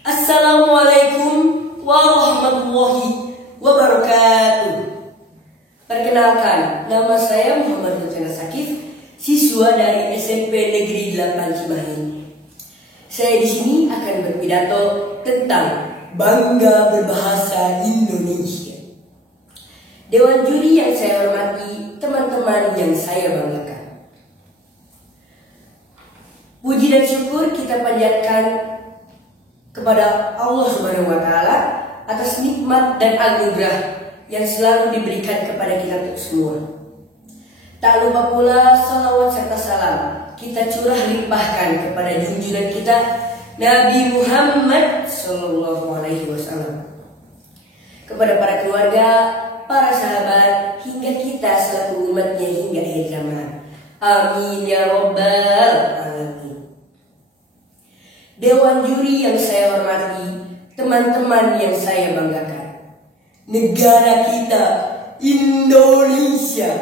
Assalamualaikum warahmatullahi wabarakatuh. Perkenalkan, nama saya Muhammad Nurjana Sakif, siswa dari SMP Negeri 8 Cimahi. Saya di sini akan berpidato tentang bangga berbahasa Indonesia. Dewan juri yang saya hormati, teman-teman yang saya banggakan. Puji dan syukur kita panjatkan kepada Allah Subhanahu wa Ta'ala atas nikmat dan anugerah yang selalu diberikan kepada kita semua. Tak lupa pula salawat serta salam kita curah limpahkan kepada junjungan kita Nabi Muhammad SAW, kepada para keluarga, para sahabat, hingga kita selaku umatnya hingga akhir zaman. Amin ya rabbal alamin. Dewan juri yang saya hormati, teman-teman yang saya banggakan, negara kita Indonesia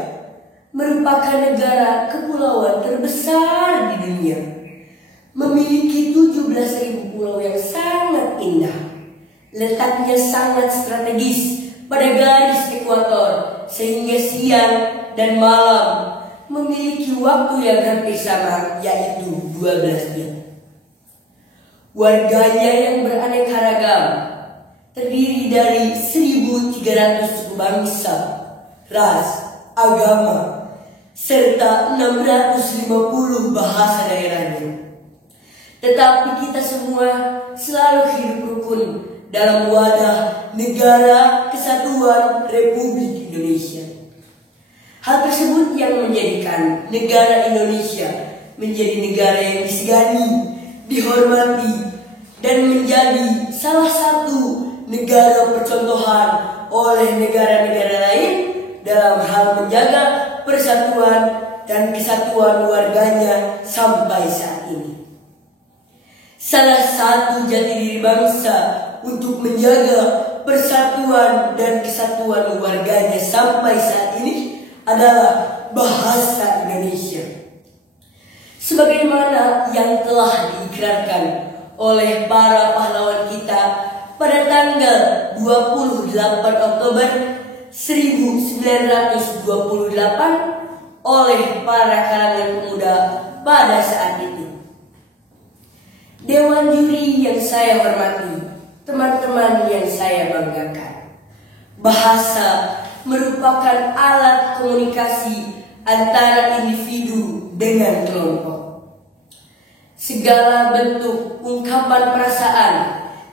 merupakan negara kepulauan terbesar di dunia, memiliki 17.000 pulau yang sangat indah. Letaknya sangat strategis pada garis ekuator, sehingga siang dan malam memiliki waktu yang hampir sama, yaitu 12 jam. Warganya yang beraneka ragam, terdiri dari 1.300 suku bangsa, ras, agama, serta 650 bahasa daerahnya. Tetapi kita semua selalu hidup rukun dalam wadah Negara Kesatuan Republik Indonesia. Hal tersebut yang menjadikan negara Indonesia menjadi negara yang disegani, dihormati, dan menjadi salah satu negara percontohan oleh negara-negara lain dalam hal menjaga persatuan dan kesatuan warganya sampai saat ini. Salah satu jati diri bangsa untuk menjaga persatuan dan kesatuan warganya sampai saat ini adalah bahasa Indonesia. Sebagaimana yang telah diikrarkan oleh para pahlawan kita pada tanggal 28 Oktober 1928 oleh para kalangan pemuda pada saat itu. Dewan juri yang saya hormati, teman-teman yang saya banggakan, bahasa merupakan alat komunikasi antara individu dengan kelompok. Segala bentuk ungkapan perasaan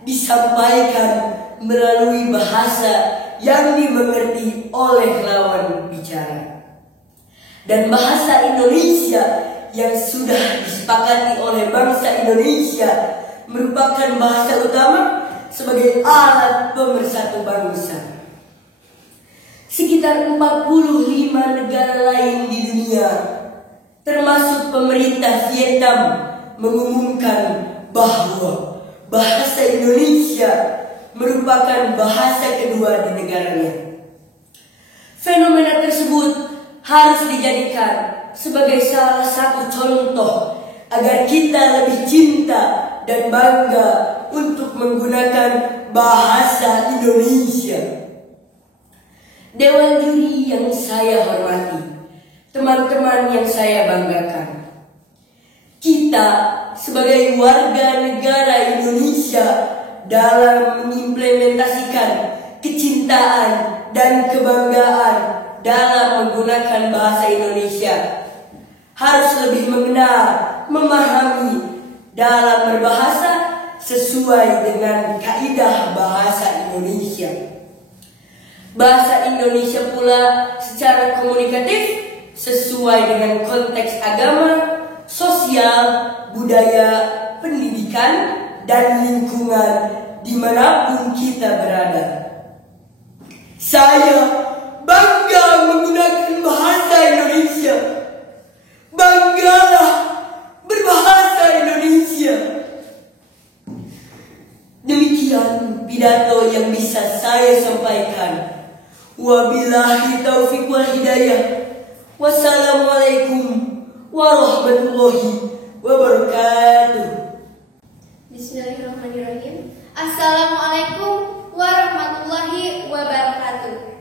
disampaikan melalui bahasa yang dimengerti oleh lawan bicara. Dan bahasa Indonesia yang sudah disepakati oleh bangsa Indonesia merupakan bahasa utama sebagai alat pemersatu bangsa. Sekitar 45 negara lain di dunia, termasuk pemerintah Vietnam, mengumumkan bahwa bahasa Indonesia merupakan bahasa kedua di negaranya. Fenomena tersebut harus dijadikan sebagai salah satu contoh agar kita lebih cinta dan bangga untuk menggunakan bahasa Indonesia. Dewan juri yang saya hormati, teman-teman yang saya banggakan, kita sebagai warga negara Indonesia dalam mengimplementasikan kecintaan dan kebanggaan dalam menggunakan bahasa Indonesia harus lebih mengenal, memahami dalam berbahasa sesuai dengan kaidah bahasa Indonesia. Bahasa Indonesia pula secara komunikatif sesuai dengan konteks agama, sosial, budaya, pendidikan, dan lingkungan dimanapun kita berada. Saya bangga menggunakan bahasa Indonesia. Banggalah berbahasa Indonesia. Demikian pidato yang bisa saya sampaikan. Wabillahi taufiq wal hidayah. Wassalamualaikum warahmatullahi wabarakatuh. Bismillahirrahmanirrahim. Assalamualaikum warahmatullahi wabarakatuh.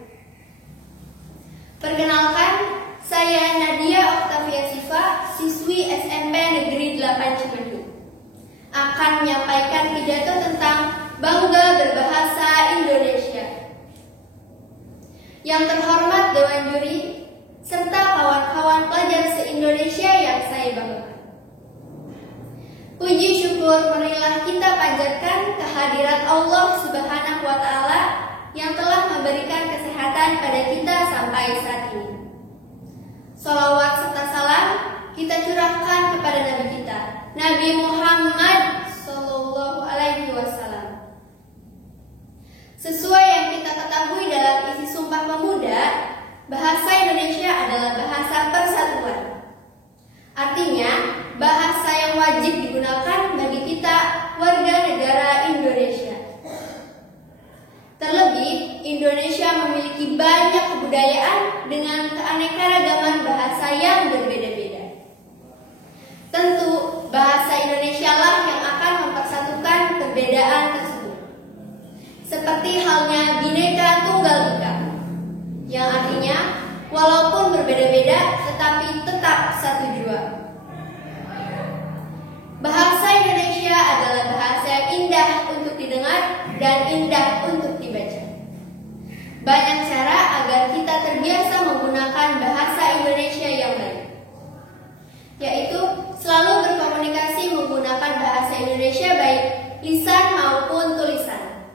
Perkenalkan, saya Nadia Oktavia Siva, siswi SMP Negeri 8 Cimahi, akan menyampaikan pidato tentang bangga berbahasa Indonesia. Yang terhormat Dewan Juri, serta kawan-kawan pelajar se-Indonesia yang saya banggakan. Puji syukur marilah kita panjatkan kehadirat Allah Subhanahu wa Ta'ala yang telah memberikan kesehatan pada kita sampai saat ini. Sholawat serta salam kita curahkan kepada Nabi kita, Nabi Muhammad Sallallahu Alaihi Wasallam. Sesuai yang kita ketahui dalam isi Sumpah Pemuda, bahasa Indonesia adalah bahasa persatuan. Artinya, bahasa yang wajib digunakan bagi kita warga negara Indonesia. Terlebih, Indonesia memiliki banyak kebudayaan dengan keanekaragaman bahasa yang berbeda-beda. Tentu, bahasa Indonesia lah yang akan mempersatukan perbedaan tersebut. Seperti halnya Bhinneka Tunggal Ika, yang artinya walaupun berbeda-beda tetapi tetap satu jua. Bahasa Indonesia adalah bahasa yang indah untuk didengar dan indah untuk dibaca. Banyak cara agar kita terbiasa menggunakan bahasa Indonesia yang baik, yaitu selalu berkomunikasi menggunakan bahasa Indonesia baik lisan maupun tulisan.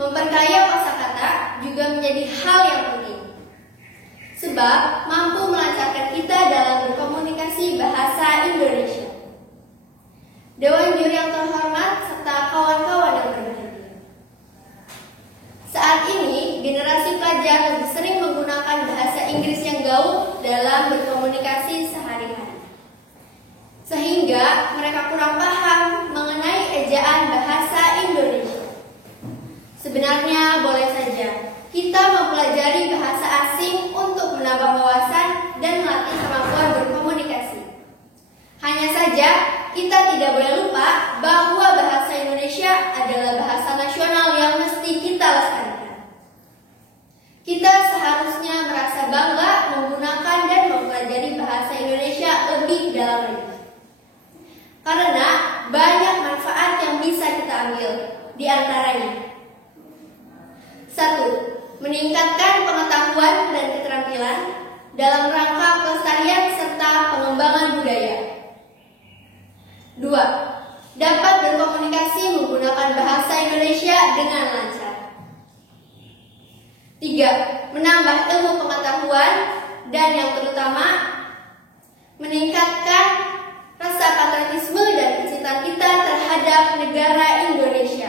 Memperkaya kosakata juga menjadi hal yang penting, sebab mampu melancarkan kita dalam berkomunikasi bahasa Indonesia. Dewan Juri yang terhormat serta kawan-kawan yang berbahagia. Saat ini, generasi pelajar lebih sering menggunakan bahasa Inggris yang gaul dalam berkomunikasi sehari-hari, sehingga mereka kurang paham mengenai ejaan bahasa Indonesia. Sebenarnya boleh saja kita mempelajari bahasa asing untuk menambah wawasan dan melatih kemampuan berkomunikasi. Hanya saja, kita tidak boleh lupa bahwa bahasa Indonesia adalah bahasa nasional yang mesti kita lestarikan. Kita seharusnya merasa bangga menggunakan dan mempelajari bahasa Indonesia lebih dalam lagi. Karena banyak manfaat yang bisa kita ambil, di antaranya: 1. Meningkatkan pengetahuan dan keterampilan dalam rangka pelestarian serta pengembangan budaya. 2. Dapat berkomunikasi menggunakan bahasa Indonesia dengan lancar. 3. Menambah ilmu pengetahuan dan yang terutama meningkatkan rasa patriotisme dan kecintaan kita terhadap negara Indonesia.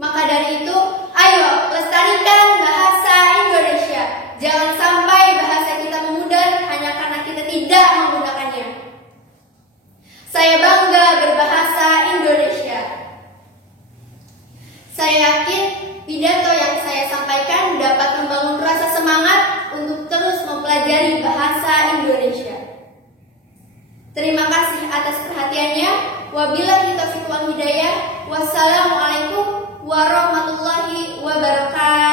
Maka dari itu, ayo lestarikan bahasa Indonesia. Jangan sampai bahasa kita memudar hanya karena kita tidak menggunakannya. Saya bangga berbahasa Indonesia. Saya yakin pidato yang saya sampaikan dapat membangun rasa semangat untuk terus mempelajari bahasa Indonesia. Terima kasih atas perhatiannya. Wabillahi taufiq wal hidayah. Wassalamualaikum warahmatullahi wabarakatuh.